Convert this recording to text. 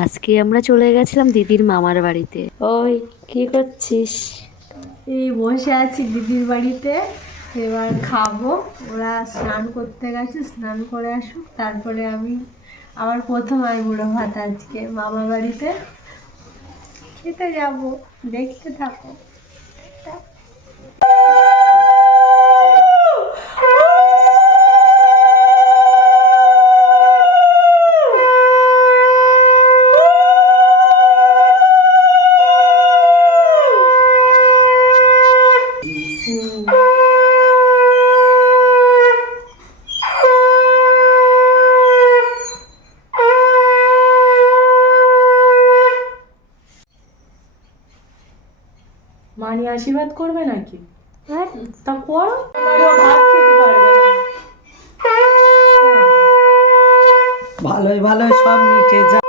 আজকে আমরা চলে গেছিলাম দিদির মামার বাড়িতে। ওই কি করছিস? এই বসে আছি দিদির বাড়িতে, এবার খাবো। ওরা স্নান করতে গেছে, স্নান করে আসুক, তারপরে আমি আমার প্রথম আইবুড়ো ভাত আজকে মামার বাড়িতে খেতে যাব। দেখতে থাকো। মানি আশীর্বাদ করবে নাকি? হ্যাঁ, তা করো, ভাত খেতে পারবে না। ভালোই ভালোই সব মিটে যায়।